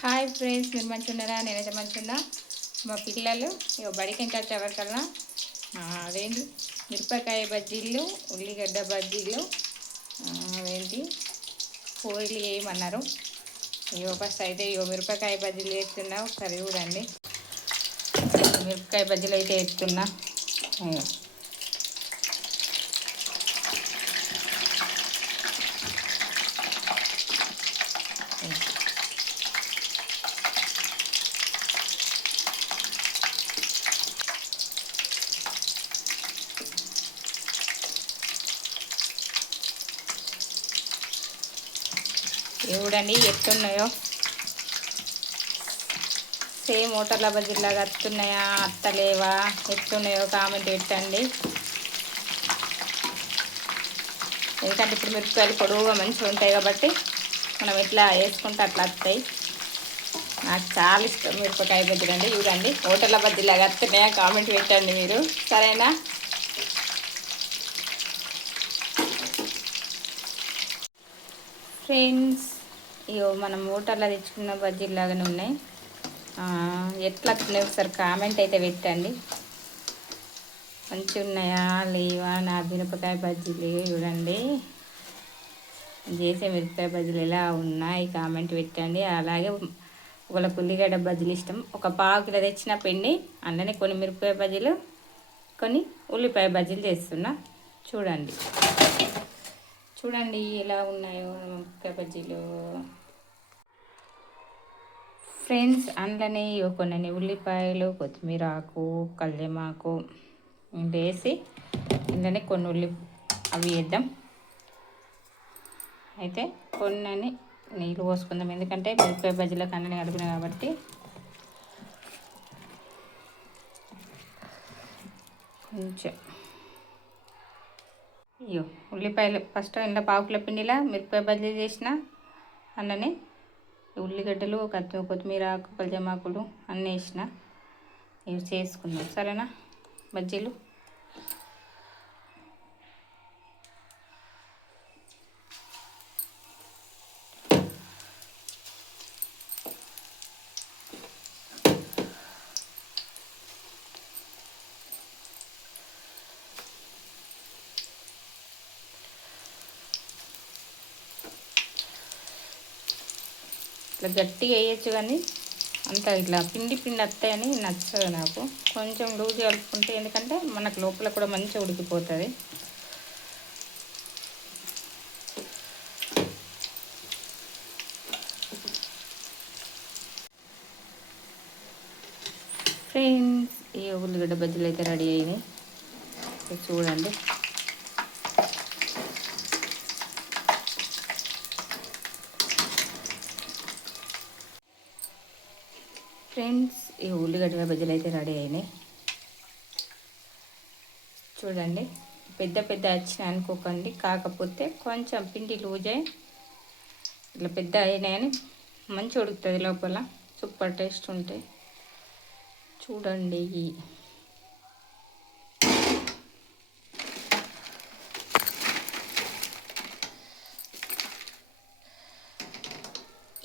Hi friends, మీరు మంచిగా ఉన్నారా? నేనైతే మంచిగా ఉన్నా. మా పిల్లలు బడికి ఇంకా ఎవరికల్లా అదేంటి మిరపకాయ బజ్జీలు, ఉల్లిగడ్డ బజ్జీలు, అదేంటి పూరీలు వేయమన్నారు. ఫస్ట్ అయితే మిరపకాయ బజ్జీలు వేస్తున్నా. ఒకసారి చూడండి. మిరపకాయ బజ్జీలు అయితే వేస్తున్నా. చూడండి ఎట్లున్నాయో, సేమ్ హోటళ్ళ బజ్జీలాగా అత్తున్నాయా అత్తలేవా ఎట్లున్నాయో కామెంట్ పెట్టండి. ఎందుకంటే ఇప్పుడు మిరపకాయలు పొడవుగా మంచిగా ఉంటాయి కాబట్టి మనం ఎట్లా వేసుకుంటే అట్లా వస్తాయి. నాకు చాలా ఇష్టం మిరపకాయ బజ్జీలు అండి. చూడండి హోటళ్ళ బజ్జీలాగా వస్తున్నాయా కామెంట్ పెట్టండి మీరు, సరేనా? ఫ్రెండ్స్, మనం హోటల్లో తెచ్చుకున్న బజ్జీలాగానే ఉన్నాయి. ఎట్లా వస్తున్నాయి ఒకసారి కామెంట్ అయితే పెట్టండి. మంచిగా ఉన్నాయా లేవా నా మిరపకాయ బజ్జీలు? చూడండి చేసే మిరపకాయ బజ్జీలు ఎలా ఉన్నాయి కామెంట్ పెట్టండి. అలాగే ఒకళ్ళ ఉల్లిగడ్డ బజ్జీలు ఇష్టం, ఒక పావు కిలో తెచ్చిన పిండి అందులోనే కొన్ని మిరపకాయ బజ్జీలు, కొన్ని ఉల్లిపాయ బజ్జీలు చేస్తున్నా. చూడండి చూడండి ఎలా ఉన్నాయో మిరపకాయ బజ్జీలు. ఫ్రెండ్స్, అందులోనే కొన్ని ఉల్లిపాయలు, కొత్తిమీర ఆకు, కల్లేమాకు వేసి ఇందులోనే కొన్ని అవి వేద్దాం. అయితే కొన్ని నీళ్ళు పోసుకుందాం, ఎందుకంటే మిరపకాయ బజ్జీలకు అన్నీ కలిపిన కాబట్టి. కొంచెం ఉల్లిపాయలు ఫస్ట్ ఇంట్లో పావుకిలో పిండిలా మిరపకాయ బజ్జీలు చేసిన అందులోనే ఉల్లిగడ్డలు, కొత్తిమీర ఆకు, కల్జమాకులు అన్నీ వేసిన ఇవి చేసుకుందాం, సరేనా? బజ్జీలు ఇట్లా గట్టిగా వేయచ్చు, కానీ అంత ఇట్లా పిండి వస్తాయని నచ్చదు నాకు. కొంచెం లూజ్ కలుపుకుంటే, ఎందుకంటే మనకు లోపల కూడా మంచిగా ఉడికిపోతుంది. ఫ్రెండ్స్, ఈ ఉల్లిగడ్డ బజ్జీలు అయితే రెడీ అయినాయి. చూడండి ఫ్రెండ్స్, ఈ ఉల్లిగడ్డ బజ్జీలు అయితే రెడీ అయినాయి. చూడండి పెద్ద పెద్ద వచ్చినాయి అనుకోకండి, కాకపోతే కొంచెం పిండి లూజ్ అయ్యి ఇట్లా పెద్ద అయినాయని మంచిగా ఉడుకుతుంది లోపల, సూపర్ టేస్ట్ ఉంటాయి. చూడండి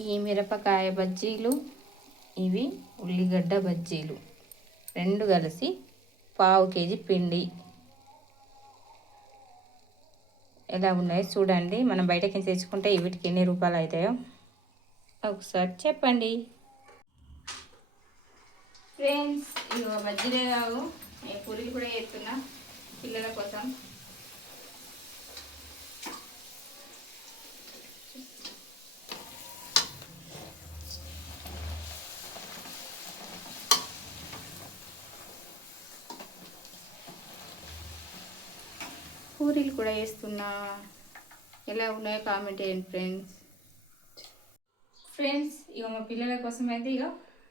ఈ మిరపకాయ బజ్జీలు, ఇవి ఉల్లిగడ్డ బజ్జీలు రెండు కలిసి పావు కేజీ పిండి ఎలా ఉన్నాయో చూడండి. మనం బయటకి తెచ్చుకుంటే వీటికి ఎన్ని రూపాయలు అవుతాయో ఒకసారి చెప్పండి. ఫ్రెండ్స్, ఇవి బజ్జీలే కావు, పూరీలు కూడా చేస్తున్నా పిల్లల కోసం. పూరీలు కూడా వేస్తున్నా, ఎలా ఉన్నాయో కామెంట్ చేయండి ఫ్రెండ్స్. ఫ్రెండ్స్, మా పిల్లల కోసం అయితే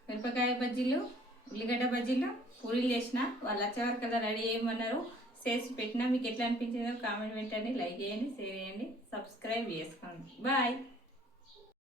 మిరపకాయ బజ్జీలు, ఉల్లిగడ్డ బజ్జీలు, పూరీలు చేసిన. వాళ్ళు వచ్చేవారు కదా రెడీ చేయమన్నారు, చేసి పెట్టినా. మీకు ఎట్లా అనిపించిందో కామెంట్ పెట్టండి, లైక్ చేయండి, షేర్ చేయండి, సబ్స్క్రైబ్ చేసుకోండి. బాయ్.